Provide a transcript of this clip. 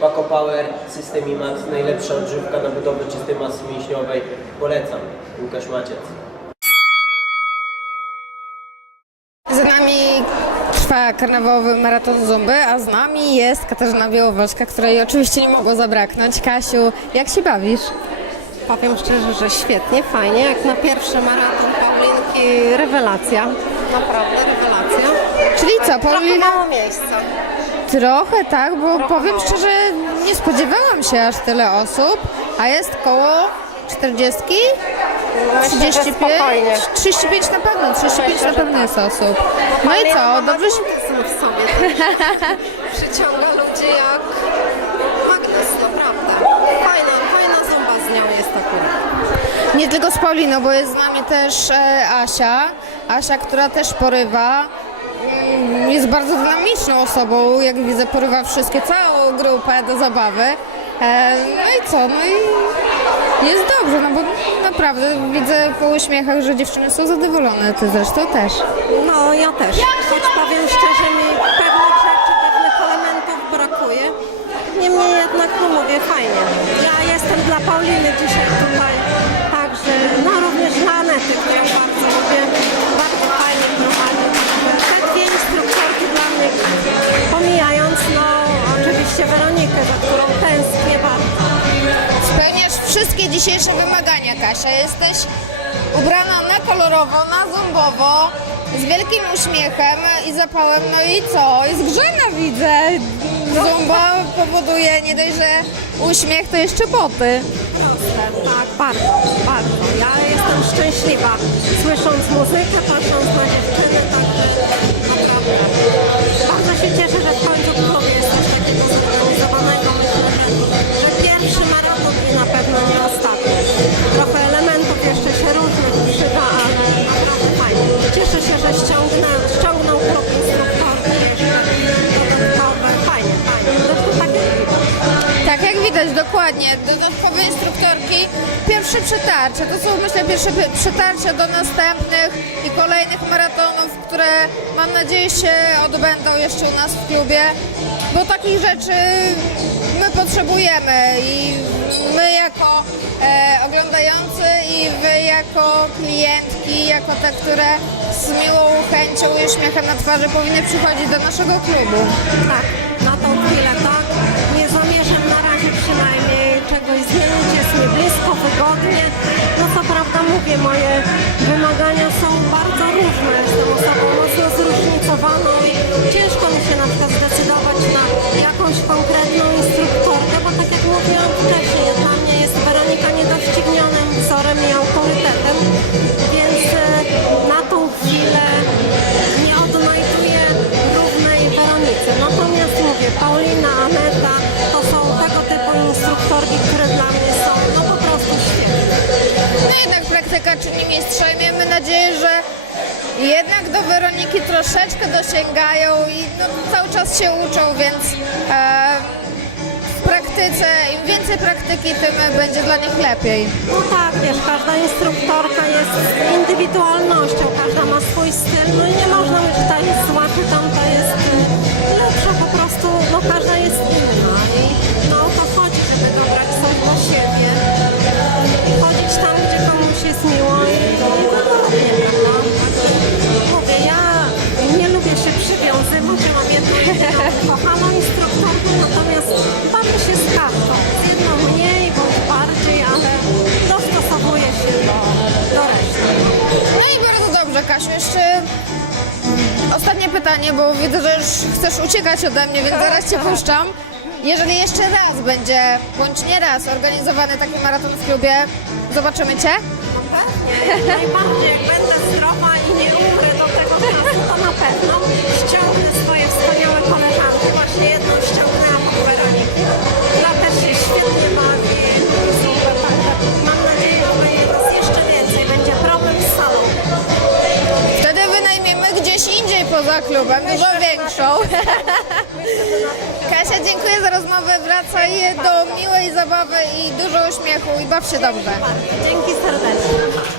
Paco Power, System IMAX, najlepsza odżywka na budowę czystej masy mięśniowej. Polecam. Łukasz Maciec. Za nami trwa karnawałowy maraton Zumby, a z nami jest Katarzyna Białowolska, której oczywiście nie mogło zabraknąć. Kasiu, jak się bawisz? Powiem szczerze, że świetnie, fajnie. Jak na pierwszy maraton Paulinki, rewelacja. Naprawdę rewelacja. Czyli co, Paulina? mało miejsca. Trochę tak, bo powiem szczerze, nie spodziewałam się aż tyle osób, a jest koło 40? Myślę, że 35? spokojnie. 35 na pewno, 35 Myślę, na pewno tak. jest osób. No i co, dobrze się... magnetyzm w sobie. Przyciąga ludzi jak magnes, naprawdę. Fajna, fajna zumba z nią jest akurat. Nie tylko z Pauliną, bo jest z nami też e, Asia. Asia, która też porywa. Mm, Jest bardzo dynamiczną osobą, jak widzę, porywa wszystkie, całą grupę do zabawy. E, no i co? No i jest dobrze, no bo naprawdę widzę po uśmiechach, że dziewczyny są zadowolone. Ty zresztą też. No ja też. Choć powiem szczerze, mi pewnych rzeczy, pewnych elementów brakuje. Niemniej jednak, no mówię, fajnie. Ja jestem dla Pauliny dzisiejsze wymagania, Kasia. Jesteś ubrana na kolorowo, na zombowo, z wielkim uśmiechem i zapałem. No i co? Jest grzena, widzę. Zumba powoduje nie dość, że uśmiech, to jeszcze poty. Proste, tak, bardzo, bardzo. Ja jestem szczęśliwa, słysząc muzykę, patrząc na dziewczyny, widać, dokładnie. Dodatkowe instruktorki, pierwsze przetarcia. To są, myślę, pierwsze pie- przetarcia do następnych i kolejnych maratonów, które mam nadzieję się odbędą jeszcze u nas w klubie, bo takich rzeczy my potrzebujemy i my jako e, oglądający i wy jako klientki, jako te, które z miłą chęcią i uśmiechem na twarzy powinny przychodzić do naszego klubu. Tak, mówię, moje wymagania są bardzo różne. Jestem osobą mocno zróżnicowaną i ciężko mi się na przykład zdecydować na jakąś konkretną instruktorkę, bo tak jak mówiłam wcześniej, dla mnie jest Weronika niedoścignionym wzorem i autorytetem, więc e, na tą chwilę nie odnajduję równej Weronicy. Natomiast mówię, Paulina, Aneta to są tego typu instruktorki, które praktyka czyni mistrza i miejmy nadzieję, że jednak do Weroniki troszeczkę dosięgają i no, cały czas się uczą, więc e, w praktyce, im więcej praktyki, tym będzie dla nich lepiej. No tak, wiesz, każda instruktorka jest indywidualnością, każda ma swój styl, no i nie kochaną instruktorkę, natomiast bawię się z każdą, z jedną mniej bądź bardziej, ale dostosowuję się do, do reszty. No i bardzo dobrze, Kasiu. Jeszcze ostatnie pytanie, bo widzę, że już chcesz uciekać ode mnie, więc zaraz Cię puszczam. Jeżeli jeszcze raz będzie, bądź nie raz, organizowany taki maraton w klubie, zobaczymy Cię? Pewnie, najbardziej jak będę zdrowa i nie umrę do tego czasu, to na pewno ściągnę swoje klubem, dużo większą. Kasia, dziękuję za rozmowę. Wracaj do miłej zabawy i dużo uśmiechu i baw się dobrze. Dzięki serdecznie.